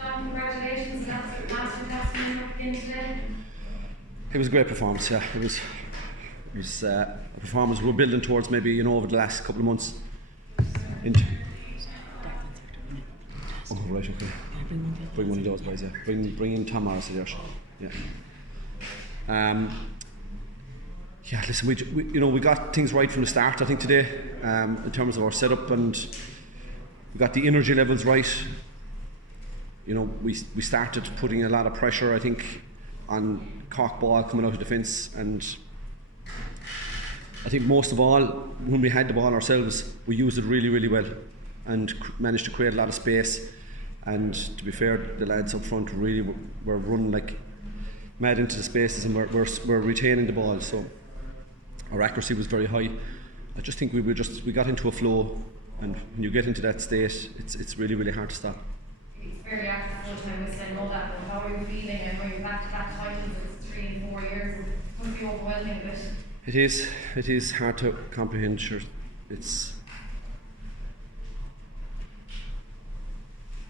John, congratulations. Masterclass again today. It was a great performance, yeah. It was a performance we're building towards maybe, over the last couple of months. Oh, right, okay. Bring one of those guys, yeah. Bring in Tom Morris there. Yeah. Yeah, listen, we got things right from the start, I think, today, in terms of our setup, and we got the energy levels right. We started putting a lot of pressure, I think, on Cork ball coming out of defence, and I think most of all, when we had the ball ourselves, we used it really, really well and managed to create a lot of space. And to be fair, the lads up front really were running like mad into the spaces, and we're retaining the ball, so our accuracy was very high. I just think we got into a flow, and when you get into that state, it's really, really hard to stop. It's very active full time, I know that, but how are you feeling? And going back-to-back titles, it's 3 and 4 years, it must be overwhelming a bit. It is hard to comprehend, sure. It's,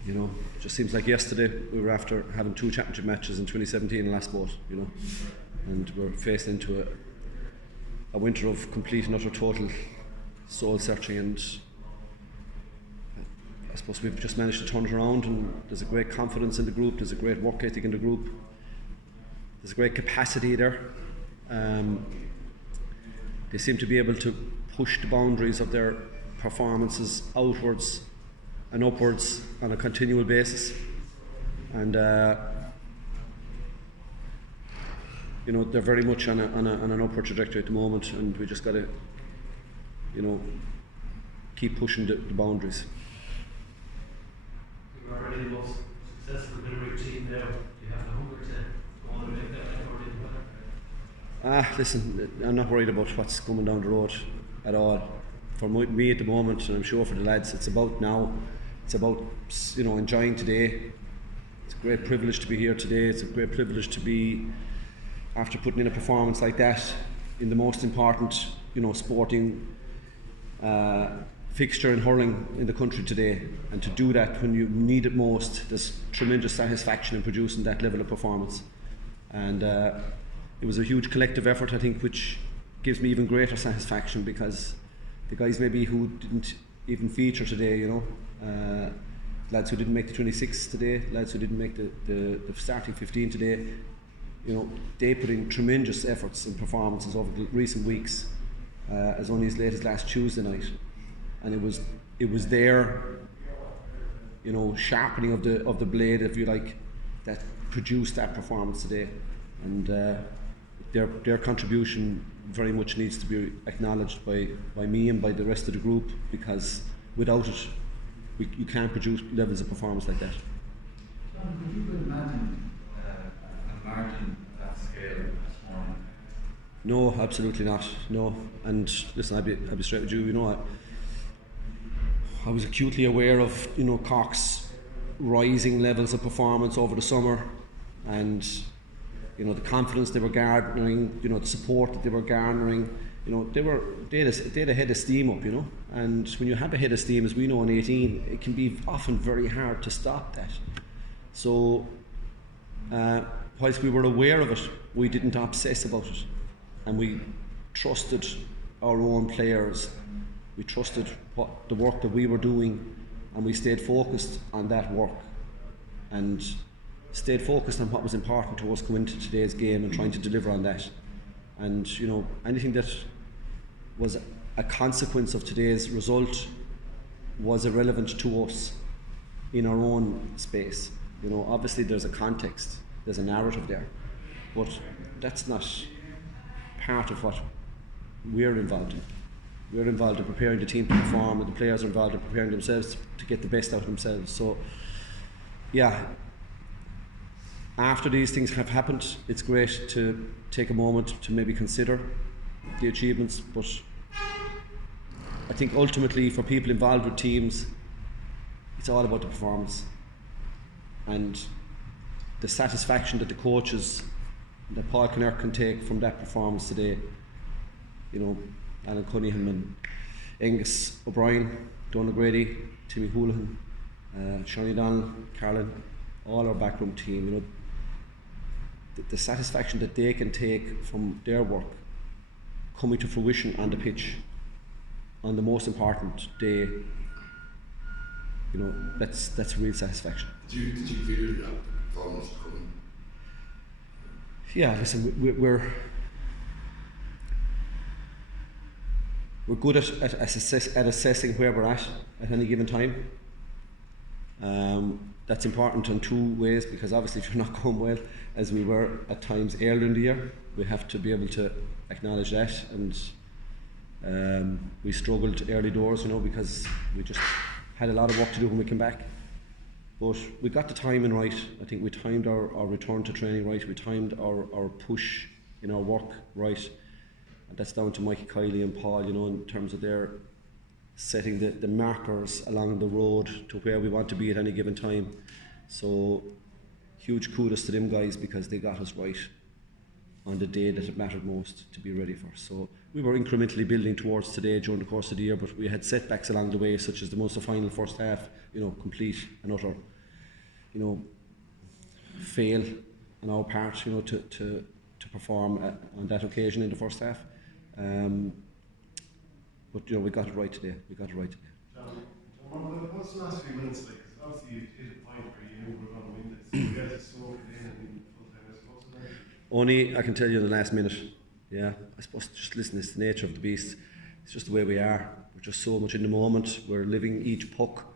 it just seems like yesterday we were after having 2 championship matches in 2017 in last sport, and we're facing into a winter of complete and utter total soul searching, and I suppose we've just managed to turn it around, and there's a great confidence in the group, there's a great work ethic in the group, there's a great capacity there. They seem to be able to push the boundaries of their performances outwards and upwards on a continual basis, and they're very much on an upward trajectory at the moment, and we just got to keep pushing the boundaries. You're already the most successful Limerick team there. Do you have the hunger to go on and make that effort in the weather? Listen, I'm not worried about what's coming down the road at all. For me at the moment, and I'm sure for the lads, it's about now. It's about enjoying today. It's a great privilege to be here today. It's a great privilege to be, after putting in a performance like that in the most important sporting fixture in hurling in the country today, and to do that when you need it most, there's tremendous satisfaction in producing that level of performance. And it was a huge collective effort, I think, which gives me even greater satisfaction, because the guys maybe who didn't even feature today, lads who didn't make the 26 today, lads who didn't make the starting 15 today, they put in tremendous efforts and performances over the recent weeks, as only as late as last Tuesday night, and it was their sharpening of the blade, if you like, that produced that performance today, and their contribution very much needs to be acknowledged by me and by the rest of the group, because without it you can't produce levels of performance like that. John, could you imagine a margin at that scale this morning? No, absolutely not. No, and listen, I'll be straight with you. I was acutely aware of Cork's rising levels of performance over the summer, and the confidence they were garnering, the support that they were garnering. They had a head of steam up, and when you have a head of steam, as we know in 18, it can be often very hard to stop that. So whilst we were aware of it, we didn't obsess about it, and we trusted our own players. We trusted the work that we were doing, and we stayed focused on that work, and stayed focused on what was important to us going into today's game and trying to deliver on that. And anything that was a consequence of today's result was irrelevant to us in our own space. Obviously there's a context, there's a narrative there, but that's not part of what we're involved in. We're involved in preparing the team to perform, and the players are involved in preparing themselves to get the best out of themselves. So yeah, after these things have happened, it's great to take a moment to maybe consider the achievements, but I think ultimately for people involved with teams, it's all about the performance and the satisfaction that the coaches, that Paul Kinnerk can take from that performance today. Alan Cunningham and Angus O'Brien, Donald Grady, Timmy Houlihan, Sean O'Donnell, Carolyn, all our backroom team, you know, the satisfaction that they can take from their work coming to fruition on the pitch on the most important day, you know, that's real satisfaction. Did you feel that performance coming? Yeah, listen, we're good at assessing where we're at any given time. That's important in two ways, because obviously if you're not going well, as we were at times earlier in the year, we have to be able to acknowledge that, and we struggled early doors, you know, because we just had a lot of work to do when we came back. But we got the timing right. I think we timed our return to training right, we timed our push in our work right, and that's down to Mikey Kiely and Paul, you know, in terms of their setting the markers along the road to where we want to be at any given time. So huge kudos to them guys, because they got us right on the day that it mattered most to be ready for. So we were incrementally building towards today during the course of the year, but we had setbacks along the way, such as the Munster final first half, you know, complete and utter, you know, fail on our part, you know, to perform on that occasion in the first half. But you know, we got it right today. John, what's the last few minutes like? 'Cause obviously you hit a point where you knew we were going to win this. You had to soak it in and full time, I suppose. Only I can tell you in the last minute. Yeah, I suppose just listen, it's the nature of the beast. It's just the way we are. We're just so much in the moment. We're living each puck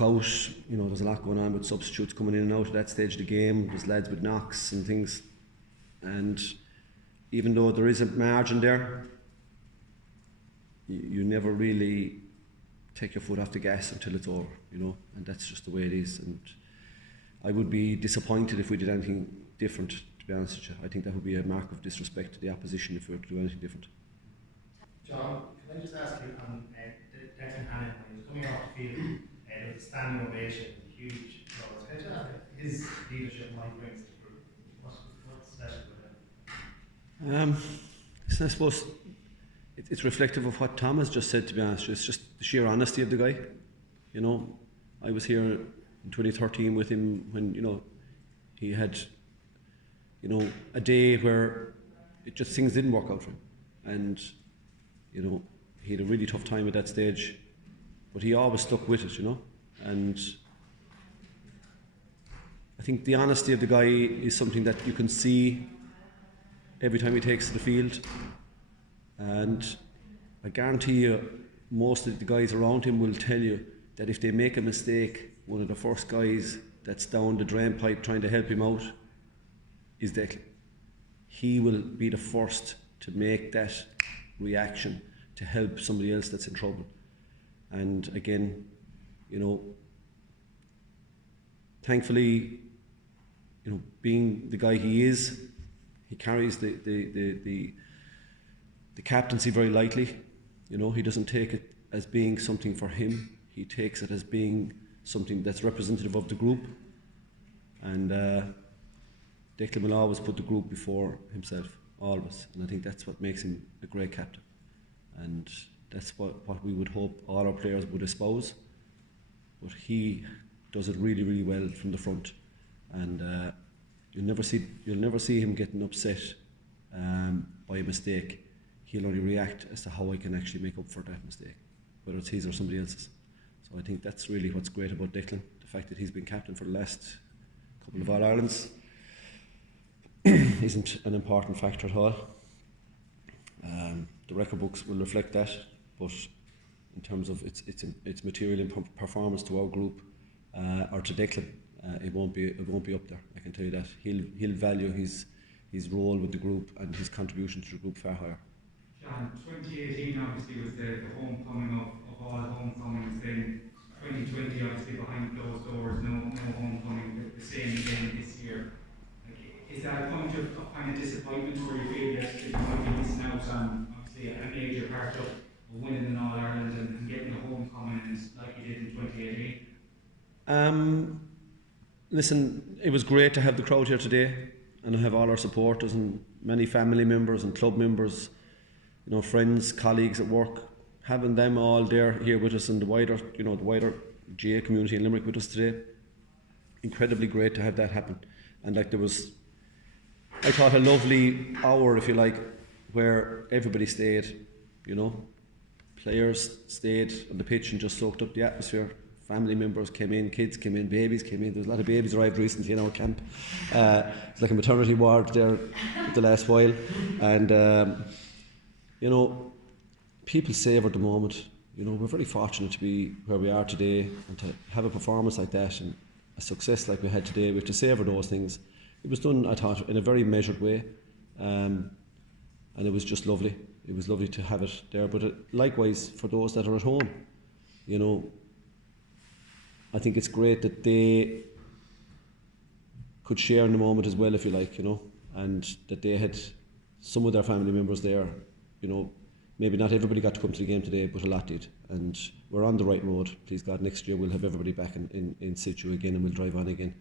out. You know, there's a lot going on with substitutes coming in and out at that stage of the game. There's lads with knocks and things. And even though there is a margin there, you never really take your foot off the gas until it's over, you know, and that's just the way it is. And I would be disappointed if we did anything different, to be honest with you. I think that would be a mark of disrespect to the opposition if we were to do anything different. John, can I just ask you on Declan Hannon, when he was coming off the field, there was a standing ovation, huge applause. Can I just ask his leadership might bring to the group? What's special with him? So I suppose it's reflective of what Tom has just said, to be honest. It's just the sheer honesty of the guy. You know, I was here in 2013 with him when, you know, he had, you know, a day where it just things didn't work out for him. And, you know, he had a really tough time at that stage, but he always stuck with it, you know. And I think the honesty of the guy is something that you can see every time he takes to the field. And I guarantee you, most of the guys around him will tell you that if they make a mistake, one of the first guys that's down the drain pipe trying to help him out is Declan. He will be the first to make that reaction to help somebody else that's in trouble. And again, you know, thankfully, you know, being the guy he is, he carries the captaincy very lightly. You know, he doesn't take it as being something for him. He takes it as being something that's representative of the group. And Declan will always put the group before himself, always. And I think that's what makes him a great captain. And that's what we would hope all our players would espouse. But he does it really, really well from the front. And you'll never see him getting upset by a mistake. He'll only react as to how I can actually make up for that mistake, whether it's his or somebody else's. So I think that's really what's great about Declan, the fact that he's been captain for the last couple of All-Irelands isn't an important factor at all. The record books will reflect that, but in terms of its material and performance to our group or to Declan, it won't be up there. I can tell you that. He'll value his role with the group and his contribution to the group far higher. John, 2018 obviously was the homecoming of all homecomings. Then 2020 obviously behind closed doors, no homecoming. The same again this year. Is that a point of kind of disappointment where you feel that you might be missing out on obviously a major part of winning in All Ireland and getting a homecoming like you did in 2018? Listen, it was great to have the crowd here today, and I have all our supporters and many family members and club members, you know, friends, colleagues at work, having them all there here with us and the wider GA community in Limerick with us today. incredibly great to have that happen. And like there was, I thought, a lovely hour, if you like, where everybody stayed, you know, players stayed on the pitch and just soaked up the atmosphere. Family members came in, kids came in, babies came in. There was a lot of babies arrived recently in our camp. It's like a maternity ward there the last while. And, you know, people savoured the moment. You know, we're very fortunate to be where we are today and to have a performance like that and a success like we had today. We have to savour those things. It was done, I thought, in a very measured way. And it was just lovely. It was lovely to have it there. But likewise, for those that are at home, you know, I think it's great that they could share in the moment as well, if you like, you know, and that they had some of their family members there. You know, maybe not everybody got to come to the game today, but a lot did. And we're on the right road. Please God, next year we'll have everybody back in situ again, and we'll drive on again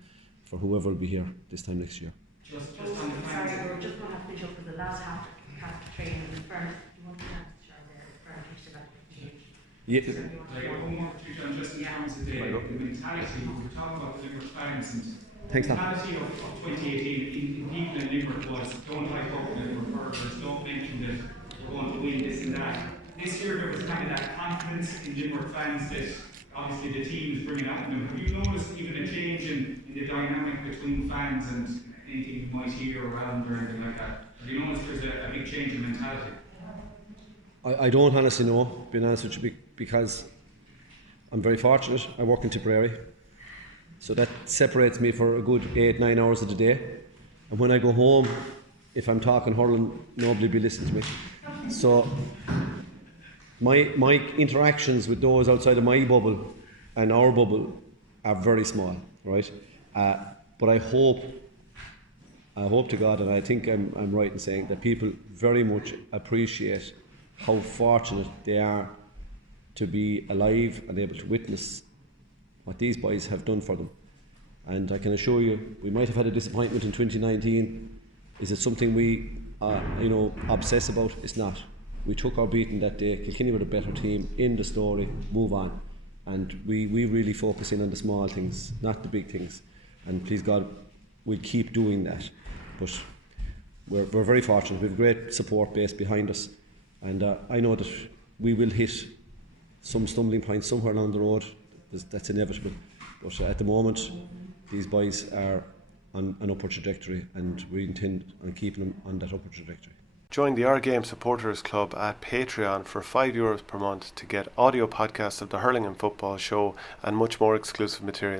for whoever will be here this time next year. Just on the Sorry, fans. we're just going to have to finish up for the last half of training in the first. You want to have to share there, the first, you about the change. Yeah. Like one more to John, just in terms of the mentality, we were talking about the Limerick fans and Thanks, the Tom. mentality of 2018 in people in Limerick was don't like up in Limerick further, don't mention that we're going to win this and that. This year there was kind of that confidence in Limerick fans that obviously the team is bringing out in them. Have you noticed even a change in the dynamic between fans and anything you might hear around or anything like that? Have you noticed there's a big change in mentality? I don't honestly know, being honest with you, because I'm very fortunate. I work in Tipperary, so that separates me for a good 8-9 hours of the day. And when I go home, if I'm talking hurling, nobody will be listening to me. So my interactions with those outside of my bubble and our bubble are very small, right? But I hope to God, and I think I'm right in saying that people very much appreciate how fortunate they are to be alive and able to witness what these boys have done for them. And I can assure you, we might have had a disappointment in 2019. Is it something we, obsess about? It's not. We took our beating that day. Kilkenny were a better team in the story. Move on, and we really focus in on the small things, not the big things. And please God, we'll keep doing that. But we're very fortunate. We have a great support base behind us. And I know that we will hit some stumbling points somewhere along the road. That's inevitable. But at the moment, these boys are on an upward trajectory, and we intend on keeping them on that upward trajectory. Join the OurGame Supporters Club at Patreon for €5 per month to get audio podcasts of the Hurling and Football Show and much more exclusive material.